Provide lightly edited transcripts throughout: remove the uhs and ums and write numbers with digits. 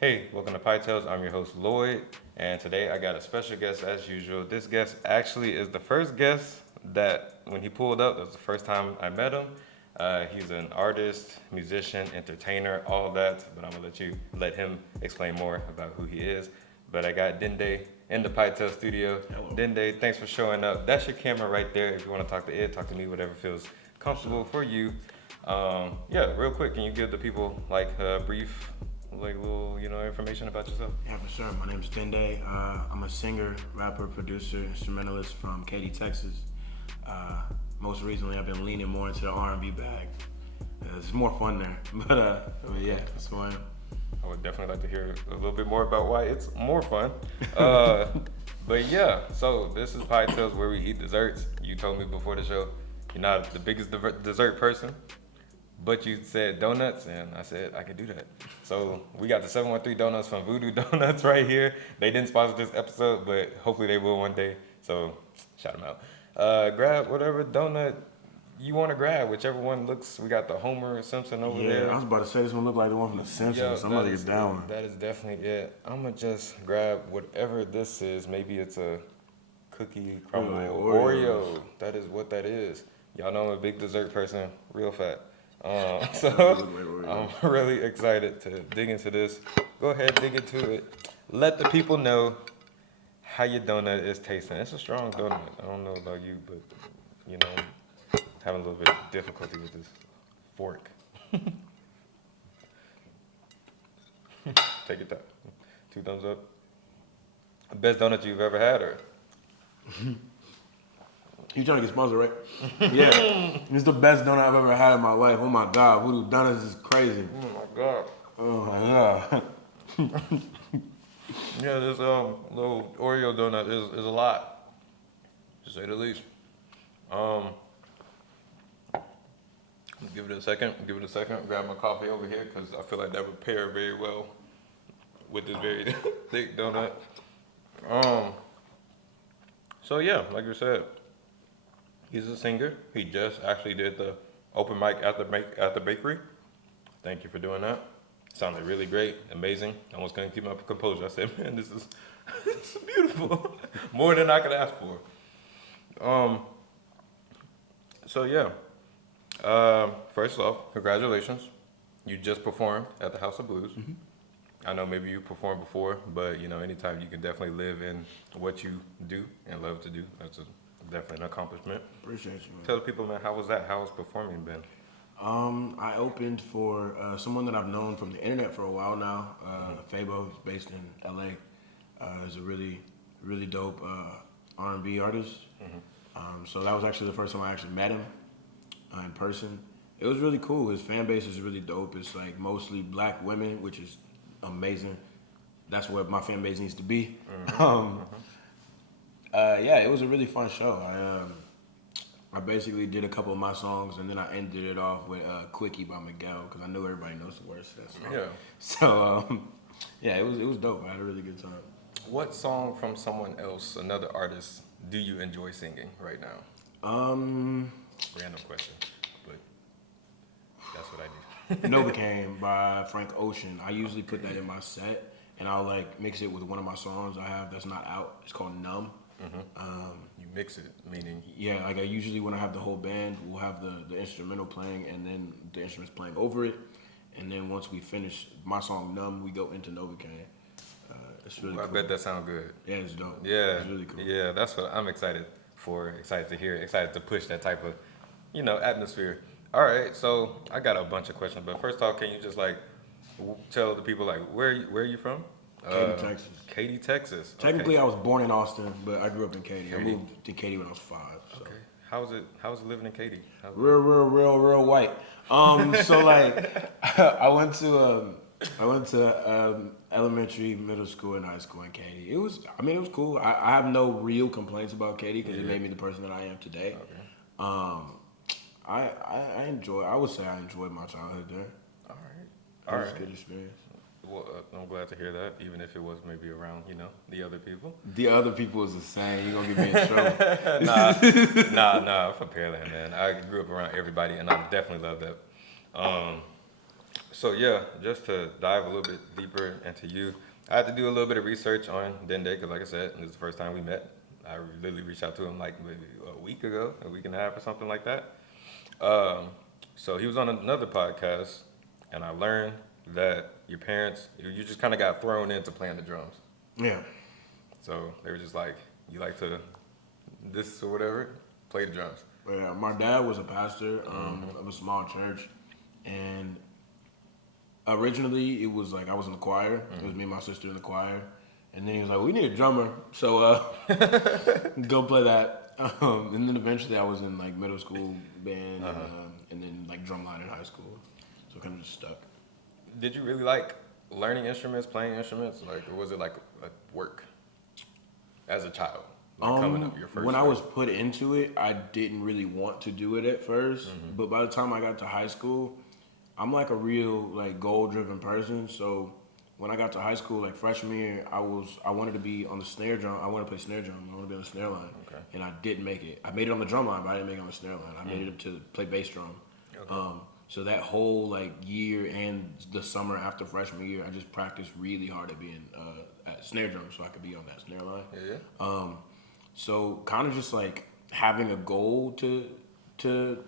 Hey, welcome to Pie Tales. I'm your host Lloyd, and today I got a special guest as usual. This guest actually is the first guest that, when he pulled up, that was the first time I met him. He's an artist, musician, entertainer, all that. But I'm gonna let him explain more about who he is. But I got Dende in the Pie Tales studio. Hello. Dende, thanks for showing up. That's your camera right there. If you want to talk to it, talk to me, whatever feels comfortable for you. Yeah, real quick, can you give the people like a brief little information about yourself? Yeah, for sure. My name's Dende. I'm a singer, rapper, producer, instrumentalist from Katy, Texas. Most recently, I've been leaning more into the R&B bag. It's more fun there, but yeah, that's who I am. I would definitely like to hear a little bit more about why it's more fun. But yeah, so this is Pie Tales where we eat desserts. You told me before the show you're not the biggest dessert person, but you said donuts, and I said I could do that. So we got the 713 Donuts from Voodoo Donuts right here. They didn't sponsor this episode, but hopefully they will one day. So shout them out. Grab whatever donut you want to grab, whichever one looks. We got the Homer Simpson over there. Yeah, I was about to say this one look like the one from The Simpsons. I'm about to get down one. That is definitely it. I'm gonna just grab whatever this is. Maybe it's a cookie crumble Like Oreo. Oreos. That is what that is. Y'all know I'm a big dessert person, real fat. So Look like Oreos. I'm really excited to dig into this. Go ahead, dig into it. Let the people know how your donut is tasting. It's a strong donut. I don't know about you, but you know, having a little bit of difficulty with this fork. Take your time. 2 thumbs up. Best donut you've ever had, or? You trying to get sponsored, right? Yeah. It's the best donut I've ever had in my life. Oh my God, Voodoo Donuts is crazy. Oh my god. Oh my God. Yeah, this little Oreo donut is a lot, to say the least. Give it a second. Grab my coffee over here because I feel like that would pair very well with this very thick donut. So yeah, like you said, he's a singer. He just actually did the open mic at the bakery. Thank you for doing that. Sounded really great, amazing. I almost couldn't keep my composure. I said, man, this is beautiful. More than I could ask for. So yeah. First off, congratulations. You just performed at the House of Blues. Mm-hmm. I know maybe you performed before, but you know, anytime you can definitely live in what you do and love to do, that's definitely an accomplishment. Appreciate you, man. Tell the people, man, how was that? How was performing been? I opened for someone that I've known from the internet for a while now. Fabo, who's based in LA. Is a really, really dope R&B artist. So that was actually the first time I actually met him in person. It was really cool. His fan base is really dope. It's like mostly black women, which is amazing. That's what my fan base needs to be. Yeah, it was a really fun show. I basically did a couple of my songs, and then I ended it off with "Quickie" by Miguel because I knew everybody knows the words to that song. Yeah. So yeah, it was dope. I had a really good time. What song from someone else, another artist, do you enjoy singing right now? Random question, but that's what I do. Novocaine by Frank Ocean. I usually put that in my set, and I'll like mix it with one of my songs I have that's not out. It's called Numb. You mix it, meaning Yeah, like I usually when I have the whole band, we'll have the instrumental playing and then the instruments playing over it, and then once we finish my song Numb, we go into Novocaine. It's really I cool. bet that sounds good. Yeah, it's dope. Yeah, It's really cool. yeah, that's what I'm excited for. Excited to hear. Excited to push that type of, atmosphere. All right, so I got a bunch of questions, but first off, can you just like tell the people like where are you from? Katy, Texas. Katy, Texas. Technically, I was born in Austin, but I grew up in Katy. I Katy. moved to Katy when I was 5. So. Okay. How's it living in Katy? Real white. So like, I went to elementary, middle school, and high school in Katy. It was cool. I have no real complaints about Katy because it made me the person that I am today. Okay. I would say I enjoyed my childhood there. All right. It All was right. a good experience. Well, I'm glad to hear that, even if it was maybe around, the other people. The other people is the same. You're gonna get me in trouble. Nah, I'm from Pearland, man. I grew up around everybody, and I definitely love that. So yeah, just to dive a little bit deeper into you, I had to do a little bit of research on Dende because, like I said, this is the first time we met. I literally reached out to him like maybe a week ago, a week and a half or something like that. Um, so he was on another podcast, and I learned that your parents, you just kind of got thrown into playing the drums. Yeah. So they were just like, you like to this or whatever, play the drums. Yeah, my dad was a pastor of a small church, and originally it was like I was in the choir. It was me and my sister in the choir, and then he was like, "We need a drummer, so go play that." And then eventually I was in like middle school band, and then like drumline in high school, so kind of just stuck. Did you really like learning instruments, playing instruments, like, or was it like a work as a child, like coming up your first? When I was put into it, I didn't really want to do it at 1st but by the time I got to high school, I'm like a real like goal-driven person. So when I got to high school, like freshman year, I wanted to be on the snare drum. I wanted to play snare drum. I wanted to be on the snare line, and I didn't make it. I made it on the drum line, but I didn't make it on the snare line. I made it to play bass drum. So that whole like year and the summer after freshman year, I just practiced really hard at being at snare drum, so I could be on that snare line. Yeah. So kind of just like having a goal to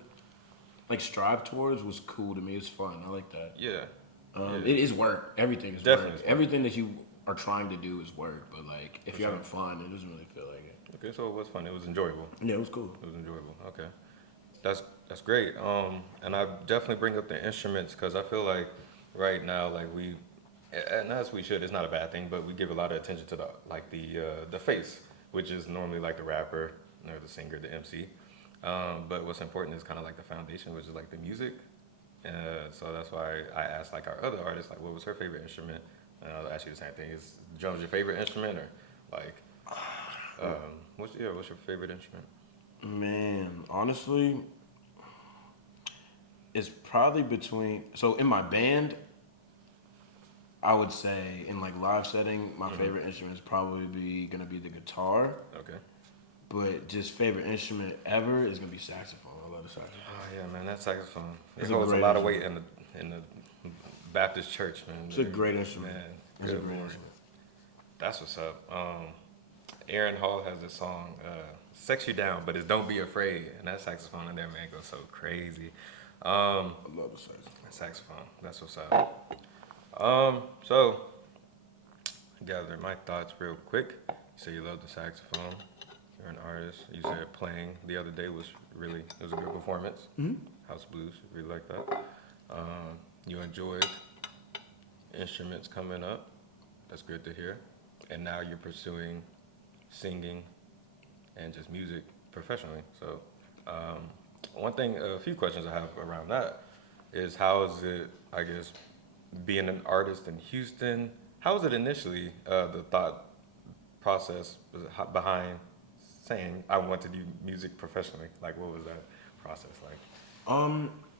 like strive towards was cool to me. It's fun. I like that. Yeah. It is work. Everything is Definitely work. is work. Everything that you are trying to do is work. But like if you're having fun, it doesn't really feel like it. Okay, so it was fun. It was enjoyable. Yeah, it was cool. It was enjoyable. Okay, that's great. And I definitely bring up the instruments because I feel like right now, like we, and as we should, it's not a bad thing, but we give a lot of attention to the face, which is normally like the rapper or the singer, the MC. But what's important is kind of like the foundation, which is like the music. So that's why I asked like our other artists, like, what was her favorite instrument? And I'll ask you the same thing: is drums your favorite instrument, or like, what's your favorite instrument? Man, honestly, it's probably between. So in my band, I would say in like live setting, my favorite instrument is probably gonna be the guitar. Okay. But just favorite instrument ever is gonna be saxophone. I love the saxophone. Oh yeah, man, that saxophone. It It's a holds a great lot of weight in the Baptist church, man. It's a great instrument. Man, It's a good great Lord. instrument. That's what's up. Aaron Hall has this song, "Sex You Down," but it's "Don't Be Afraid," and that saxophone in there, man, goes so crazy. I love the saxophone. Saxophone, that's what's up. So gather my thoughts real quick. You say you love the saxophone. You're an artist. You said playing the other day was it was a good performance. House Blues, really like that. You enjoyed instruments coming up. That's good to hear. And now you're pursuing singing and just music professionally. So a few questions I have around that is how is it, I guess, being an artist in Houston? How was it initially, the thought process behind saying I want to do music professionally? Like, what was that process like?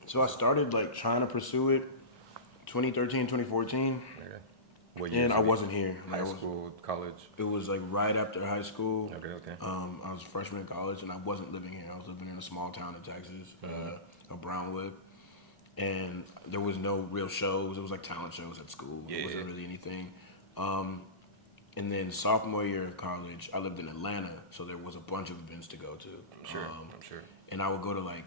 So I started like trying to pursue it 2013, 2014, Okay. What and years I were you? wasn't here. Like, High school, college? it was like right after high school. Okay. I was a freshman in college, and I wasn't living here. I was living in a small town in Texas, Brownwood, and there was no real shows. It was like talent shows at school. It wasn't really anything. And then sophomore year of college, I lived in Atlanta, so there was a bunch of events to go to. I'm sure. And I would go to like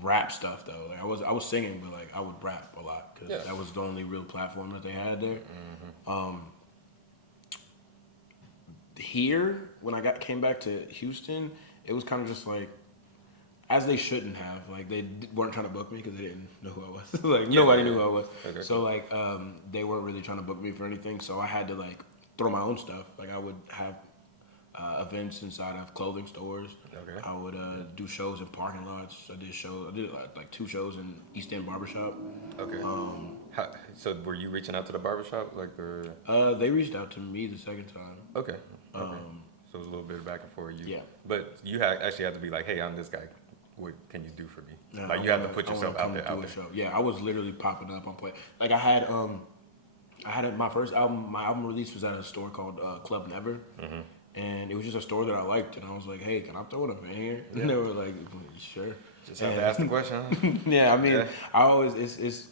rap stuff though. Like I was singing, but like I would rap a lot because that was the only real platform that they had there. Here, when I came back to Houston, it was kind of just like, as they shouldn't have. Like they weren't trying to book me because they didn't know who I was. Like nobody knew who I was. Okay. So like they weren't really trying to book me for anything. So I had to like throw my own stuff. Like I would have events inside of clothing stores. Okay. I would do shows in parking lots. I did like 2 shows in East End Barbershop. Okay. So were you reaching out to the barbershop, like, or? They reached out to me the second time. Okay. So it was a little bit of back and forth. Yeah. But you actually had to be like, hey, I'm this guy. What can you do for me? No, Like you have to put I wanna yourself come out there. do a show. Yeah, I was literally popping up on play. Like I had my first album. My album release was at a store called Club Never, and it was just a store that I liked. And I was like, hey, can I throw an event here? And they were like, sure. Just have to ask the question. Huh? Yeah, I mean, Yeah. I always it's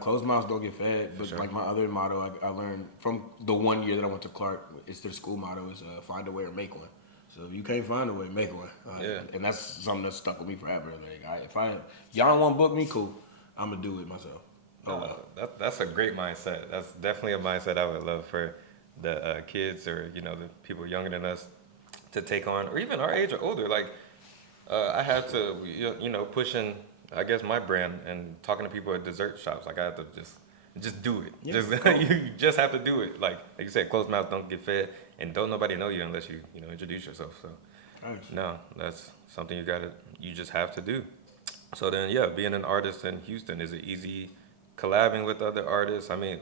closed mouths don't get fed. But sure. like my other motto, I learned from the 1 year that I went to Clark. It's their school motto is find a way or make one. So if you can't find a way, make one. Yeah. And that's something that's stuck with me forever. Like y'all don't want to book me, cool. I'm gonna do it myself. That's a great mindset. That's definitely a mindset I would love for the kids or the people younger than us to take on, or even our age or older. Like I had to, pushing, I guess, my brand and talking to people at dessert shops. Like I have to just do it. Yeah, Just cool. you just have to do it. Like you said, closed mouths don't get fed, and don't nobody know you unless you introduce yourself. So Thanks. no, that's something you just have to do. So then, yeah, being an artist in Houston, is it easy collabing with other artists? I mean,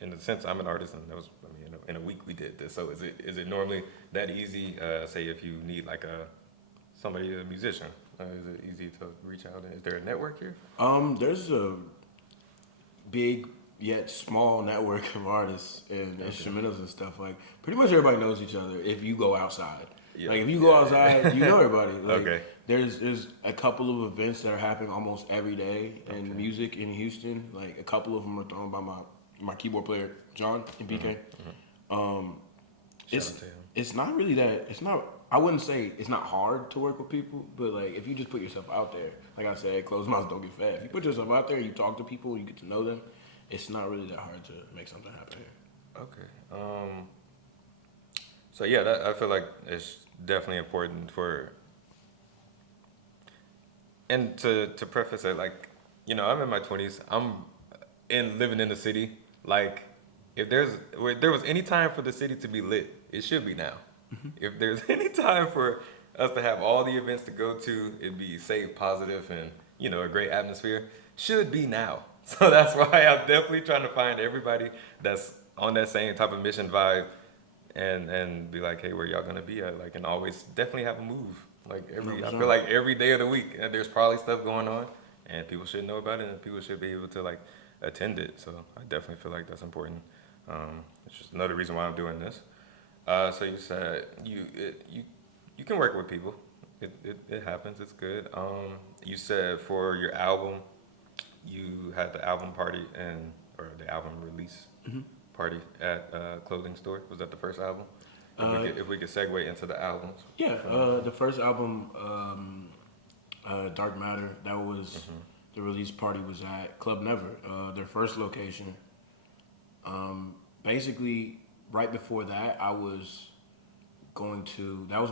in a sense, I'm an artist, and that was, I mean, in a week we did this. So is it normally that easy? Say if you need like a musician, is it easy to reach out? Is there a network here? There's a big yet small network of artists and instrumentals and stuff. Like pretty much everybody knows each other if you go outside. Yeah. Like if you go outside, you know everybody. Like, Okay. There's a couple of events that are happening almost every day in music in Houston. Like a couple of them are thrown by my keyboard player John and BK. Shout out to him. It's not really that. It's not. I wouldn't say it's not hard to work with people, but like if you just put yourself out there, like I said, closed mouths don't get fed. If you put yourself out there, you talk to people, you get to know them. It's not really that hard to make something happen here. Okay. So yeah, I feel like it's definitely important for, and to preface it, like, I'm in my 20s. I'm living in the city. Like, if there was any time for the city to be lit, it should be now. If there's any time for us to have all the events to go to, it'd be safe, positive, and a great atmosphere, should be now. So that's why I'm definitely trying to find everybody that's on that same type of mission vibe, and be like, hey, where y'all gonna be at? Like, and always definitely have a move. Like I feel like every day of the week, and there's probably stuff going on, and people should know about it, and people should be able to like attend it. So I definitely feel like that's important. It's just another reason why I'm doing this. So you said you can work with people. It happens. It's good. You said for your album, you had the album party or the album release party at Clothing Store. Was that the first album? If we could segue into the albums. Yeah, the first album, Dark Matter, that was the release party was at Club Never, their first location. Basically, right before that, that was when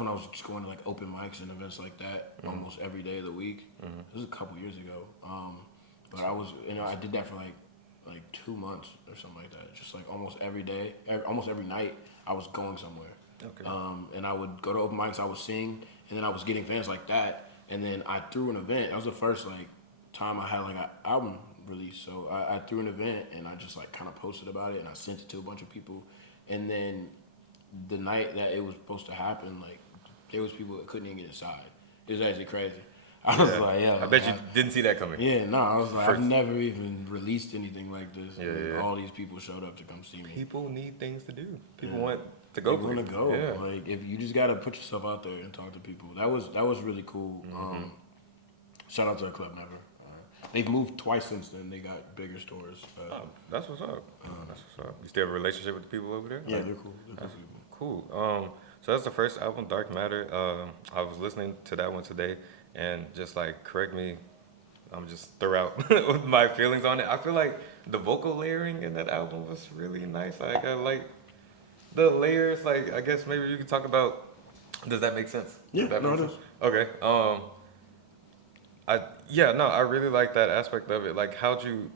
I was just going to like open mics and events like that almost every day of the week. This was a couple years ago. But I was, I did that for like 2 months or something like that. Just like almost every day, almost every night, I was going somewhere. Okay. And I would go to open mics, I would sing, and then I was getting fans like that. And then I threw an event. That was the first like time I had like an album release. So I threw an event and I just like kind of posted about it and I sent it to a bunch of people. And then the night that it was supposed to happen, like there was people that couldn't even get inside. It was actually crazy. I was like, yeah. I bet you didn't see that coming. Yeah, no, I was like, First. I've never even released anything like this. Yeah, And yeah. all these people showed up to come see me. People need things to do. People want to go. People want to go. Yeah. Like if you just gotta put yourself out there and talk to people. That was really cool. Shout out to Club Never. They've moved twice since then. They got bigger stores. That's what's up. That's what's up. You still have a relationship with the people over there? Yeah, Like, they're cool. They're cool people. cool. So that's the first album, Dark Matter. I was listening to that one today, and just like correct me, I'm just throw out my feelings on it. I feel like the vocal layering in that album was really nice. Like I like the layers. Like I guess maybe you could talk about. Does that make sense? Yeah, Does that no, make it sense? Okay. I really like that aspect of it. Like, how'd you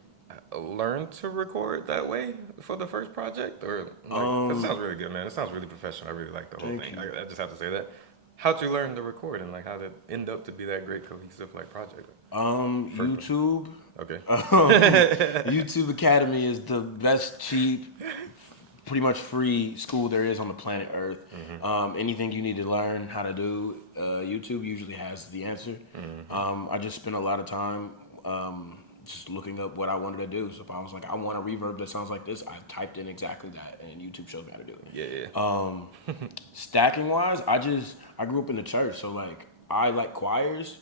learn to record that way for the first project? Or like, it sounds really good, man. It sounds really professional. I really like the whole Thank thing. you. I just have to say that. How'd you learn to record, and like how did it end up to be that great cohesive like project? YouTube. Okay. YouTube Academy is the best cheap, pretty much free school there is on the planet Earth. Anything you need to learn how to do, YouTube usually has the answer. I just spent a lot of time just looking up what I wanted to do. So if I was like, I want a reverb that sounds like this, I typed in exactly that, and YouTube showed me how to do it. Yeah. Stacking wise, I grew up in the church, so like I like choirs,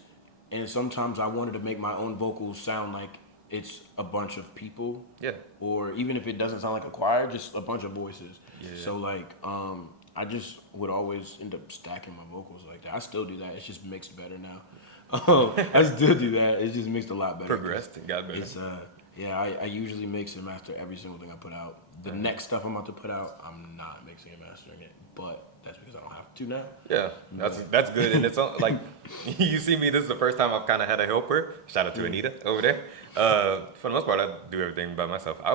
and sometimes I wanted to make my own vocals sound like it's a bunch of people. Yeah. Or even if it doesn't sound like a choir, just a bunch of voices. Yeah. So like, I just would always end up stacking my vocals like that. I still do that. It's just mixed better now. I still do that. It's just mixed a lot better. Progressed and got better. It's yeah. I usually mix and master every single thing I put out. The next stuff I'm about to put out, I'm not mixing and mastering it, but that's because I don't have to now. Yeah, that's good, and it's like you see me. This is the first time I've kind of had a helper. Shout out to Anita over there. For the most part, I do everything by myself. I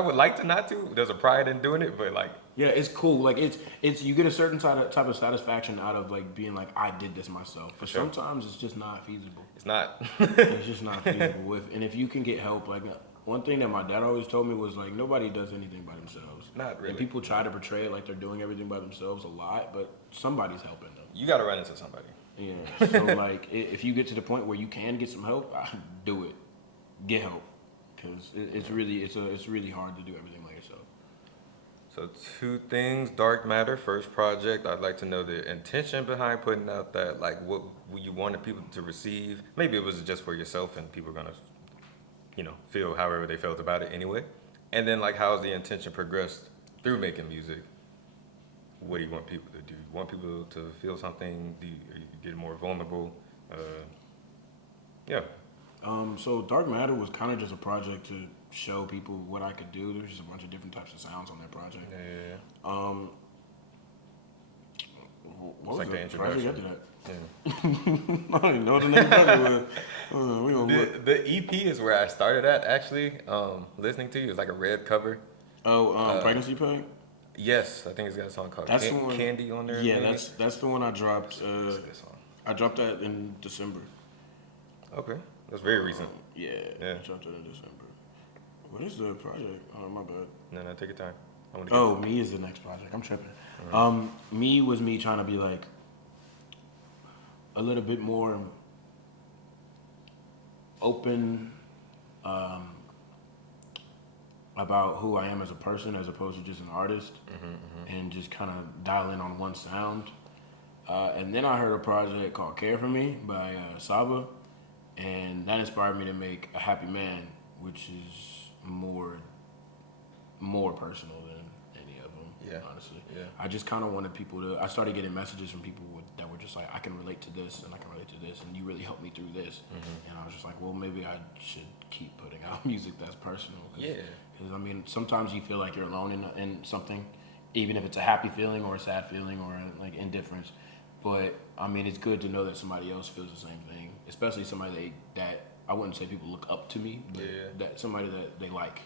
would like to not to. There's a pride in doing it, but like yeah, it's cool. Like it's you get a certain type of satisfaction out of like being like I did this myself. But sure. sometimes it's just not feasible. It's not. It's just not feasible. And if you can get help, like one thing that my dad always told me was like nobody does anything by themselves. Not really. And people try to portray it like they're doing everything by themselves a lot, but somebody's helping them. You got to run into somebody. Yeah. So like if you get to the point where you can get some help, do it. Get help, because it's really hard to do everything by yourself. So 2 things, dark matter, first project. I'd like to know the intention behind putting out that, like what you wanted people to receive. Maybe it was just for yourself and people are gonna, feel however they felt about it anyway. And then like how's the intention progressed through making music? What do you want people to do? You want people to feel something? Are you getting more vulnerable? Yeah. So Dark Matter was kind of just a project to show people what I could do. There's just a bunch of different types of sounds on that project. Yeah. What It's was like the the project introduction. after that? Yeah. I don't even know what the name of it was. We gonna look. The EP is where I started at actually. Listening to you, it's like a red cover. Oh, Pregnancy Pain? Yes, I think it's got a song called That's the one, Candy on there. Yeah, maybe? that's the one I dropped. That's a good song. I dropped that in December. Okay, that's very recent. Yeah, Yeah. I dropped that in December. What is the project? Oh, my bad. No, take your time. I wanna Oh, Me is the next project. I'm tripping. Me was me trying to be like a little bit more open about who I am as a person as opposed to just an artist, and just kind of dial in on one sound. And then I heard a project called Care For Me by Saba, and that inspired me to make A Happy Man, which is more personal than any of them, Yeah. honestly. Yeah. I just kind of wanted people to, I started getting messages from people that were just like, I can relate to this and I can relate to this and you really helped me through this. And I was just like, well, maybe I should keep putting out music that's personal. Yeah. Because, I mean, sometimes you feel like you're alone in something, even if it's a happy feeling or a sad feeling or like indifference. But, I mean, it's good to know that somebody else feels the same thing, especially somebody that I wouldn't say people look up to me, but that somebody that they like.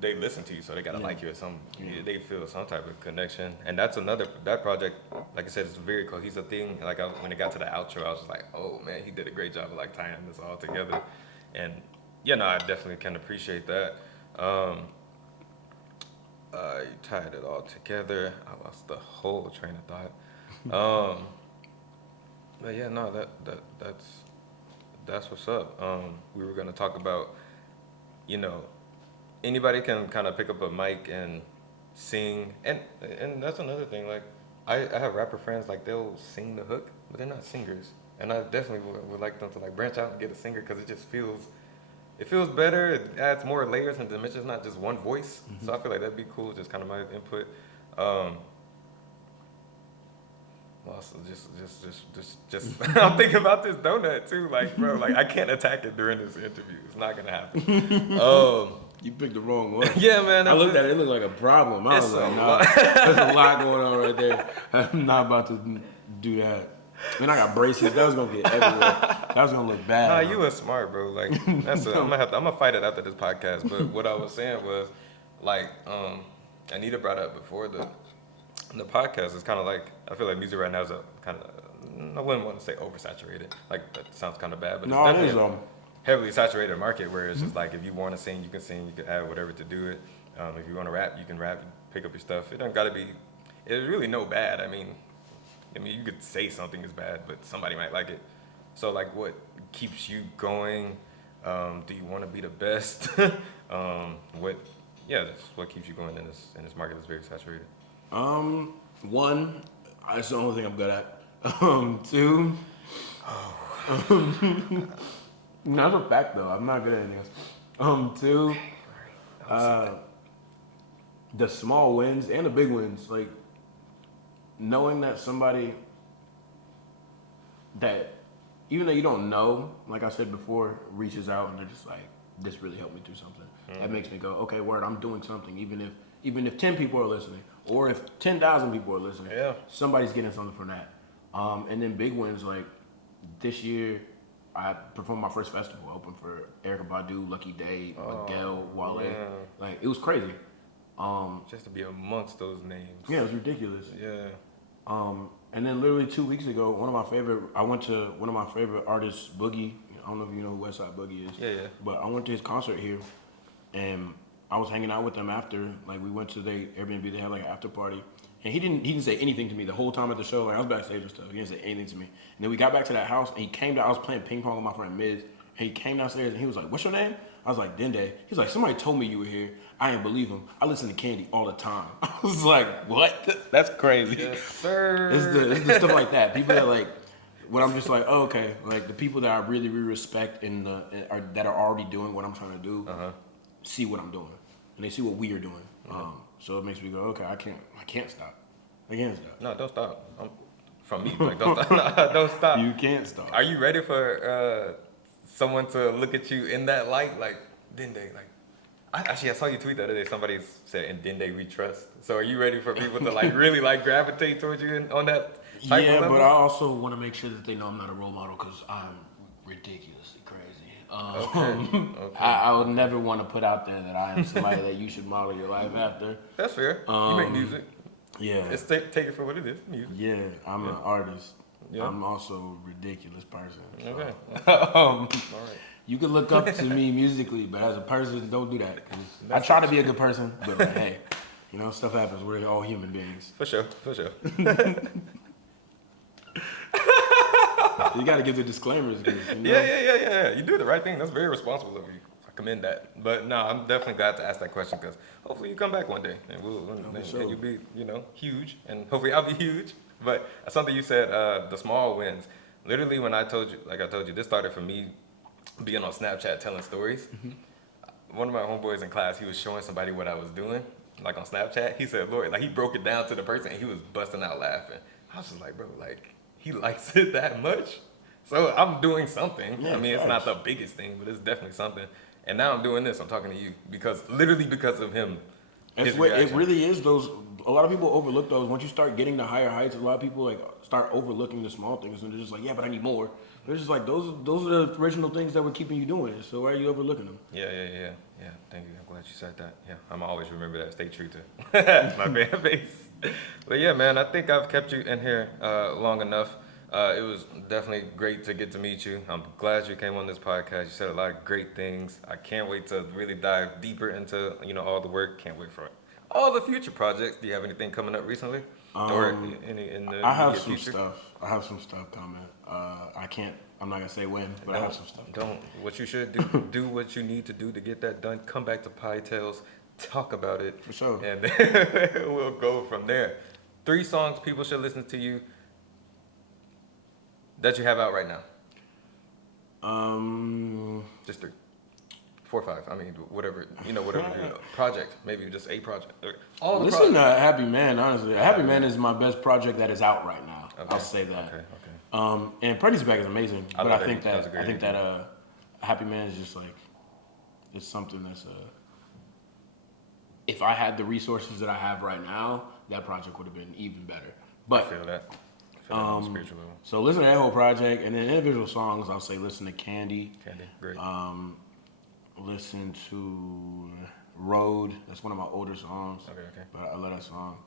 They listen to you, so they gotta like you at some. They feel some type of connection, and that's that project. Like I said, it's a very cohesive thing. Like when it got to the outro, I was just like, oh man, he did a great job of like tying this all together. And I definitely can appreciate that. You tied it all together. I lost the whole train of thought. But yeah, no, that's what's up. We were gonna talk about, anybody can kind of pick up a mic and sing, and that's another thing. Like, I have rapper friends, like they'll sing the hook, but they're not singers, and I definitely would like them to like branch out and get a singer because it just feels better. It adds more layers and dimensions, not just one voice. So I feel like that'd be cool. Just kind of my input. Also, just I'm thinking about this donut too. Like, bro, like I can't attack it during this interview. It's not gonna happen. You picked the wrong one. Yeah, man. I looked at it. It looked like a problem. I was like, nah, there's a lot going on right there. I'm not about to do that. Then I got braces. That was gonna get everywhere. That was gonna look bad. Nah, you were smart, bro. Like I'm gonna fight it after this podcast. But what I was saying was, like, Anita brought up before the podcast is kind of like, I feel like music right now is a kind of, I wouldn't want to say oversaturated. Like that sounds kind of bad, but no, it's it is definitely a heavily saturated market where it's just like if you want to sing, you can sing. You can add whatever to do it. If you want to rap, you can rap. You pick up your stuff. It don't gotta be. It's really no bad. I mean, you could say something is bad, but somebody might like it. So like, what keeps you going? Do you want to be the best? What keeps you going in this market that's very saturated? One, that's the only thing I'm good at. Two, That's a fact though. I'm not good at anything else. Two, uh, the small wins and the big wins, like knowing that somebody that even though you don't know, like I said before, reaches out and they're just like, this really helped me through something. That makes me go, okay, word, I'm doing something. Even if 10 people are listening, or if 10,000 people are listening, somebody's getting something from that. And then big wins, like this year, I performed my first festival. I opened for Erykah Badu, Lucky Day, Miguel, Wale. Yeah. Like it was crazy. Just to be amongst those names. Yeah, it was ridiculous. Yeah. And then literally 2 weeks ago, I went to one of my favorite artists, Boogie. I don't know if you know who Westside Boogie is. Yeah. But I went to his concert here, and I was hanging out with them after. Like we went to their Airbnb. They had like an after party, and he didn't say anything to me the whole time at the show. Like I was backstage and stuff. He didn't say anything to me. And then we got back to that house, and he came down. I was playing ping pong with my friend Miz, and he came downstairs, and he was like, "What's your name?" I was like, "Dende." He's like, "Somebody told me you were here. I didn't believe him. I listen to Candy all the time." I was like, "What? That's crazy." Yes, sir. It's the stuff like that. People that like, when I'm just like, oh, okay, like the people that I really, really respect that are already doing what I'm trying to do, see what I'm doing, and they see what we are doing. So it makes me go, okay, I can't stop. I can't stop. No, don't stop. From me, like don't stop. Don't stop. You can't stop. Are you ready for someone to look at you in that light, like Dende? Like, I saw you tweet the other day. Somebody said, "In Dende we trust." So, are you ready for people to like really like gravitate towards you on that type of level? But I also want to make sure that they know I'm not a role model because I'm ridiculously crazy. Okay. I would never want to put out there that I am somebody that you should model your life after. That's fair. You make music. Yeah. It's take it for what it is. Music. Yeah, I'm an artist. Yeah. I'm also a ridiculous person. So. Okay. All right. You can look up to me musically, but as a person, don't do that. I try to be a good person, but like, hey, stuff happens. We're all human beings. For sure. You got to give the disclaimers. Yeah. You do the right thing. That's very responsible of you. I commend that. But no, I'm definitely glad to ask that question because hopefully you come back one day and and you'll be, huge, and hopefully I'll be huge. But something you said, the small wins. Literally, when I told you, this started for me being on Snapchat telling stories. One of my homeboys in class, he was showing somebody what I was doing, like on Snapchat. He said, "Lord," like he broke it down to the person, and he was busting out laughing. I was just like, bro, like he likes it that much. So I'm doing something. Yeah, I mean, it's not the biggest thing, but it's definitely something. And now I'm doing this. I'm talking to you because of him. It really is those. A lot of people overlook those. Once you start getting to higher heights, a lot of people like start overlooking the small things, and they're just like, "Yeah, but I need more." They're just like, those are the original things that were keeping you doing it. So why are you overlooking them? Yeah. Thank you. I'm glad you said that. Yeah, I'm always remember that. Stay true to my fan base. But yeah, man, I think I've kept you in here long enough. It was definitely great to get to meet you. I'm glad you came on this podcast. You said a lot of great things. I can't wait to really dive deeper into all the work. Can't wait for all the future projects. Do you have anything coming up recently? Or any in the I have some future? stuff. I have some stuff coming. I'm not gonna say when, but I have some stuff. What you should do what you need to do to get that done. Come back to Pie Tales, talk about it. For sure. And then we'll go from there. 3 songs people should listen to you that you have out right now. Just 3. 4 or 5. I mean, whatever. Project. Maybe just a project. All the Listen to Happy Man, honestly. Happy Man is my best project that is out right now. Okay. I'll say that. Okay. And Pretty's Back is amazing. But I think that was a great that Happy Man is just like, it's something that's if I had the resources that I have right now, that project would have been even better. But I feel that. On the spiritual level. So listen to that whole project, and then individual songs, I'll say listen to Candy. Great. Listen to Road. That's one of my older songs. Okay. But I love that song.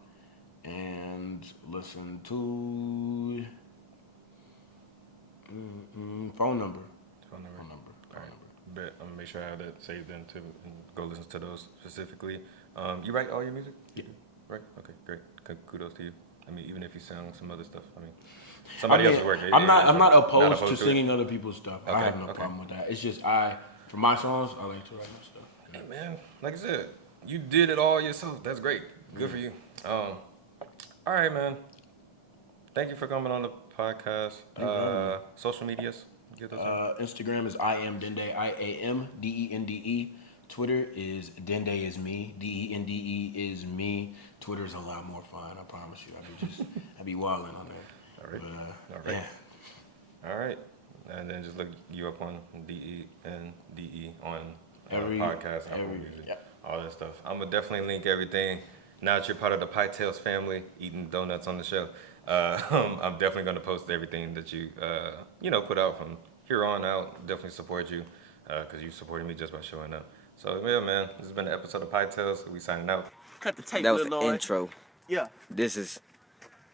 And listen to Phone Number. All right. Bet I'm gonna make sure I have that saved in too, and go listen to those specifically. You write all your music? Yeah. Right. Okay. Great. Kudos to you. I mean, even if you sing some other stuff, somebody else's work. I'm not opposed to singing other people's stuff. Okay, I have no problem with that. It's just for my songs, I like to write my stuff. Hey man, like I said, you did it all yourself. That's great. Good for you. All right, man. Thank you for coming on the podcast. Social medias. Get those out. Instagram is I am Dende, IAMDENDE. Twitter is Dende is me, DENDE is me. Twitter is a lot more fun, I promise you. I be wilding on there. All right. But, All right. yeah. All right. And then just look you up on DENDE on Every- podcast, Apple every- Music, yeah. all that stuff. I'm gonna definitely link everything. Now that you're part of the Pie Tales family, eating donuts on the show, I'm definitely gonna post everything that you put out from here on out. Definitely support you because you supported me just by showing up. So yeah, man, this has been an episode of Pie Tales. We signing out. Cut the tape, That was little the Lord. intro. Yeah. This is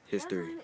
history.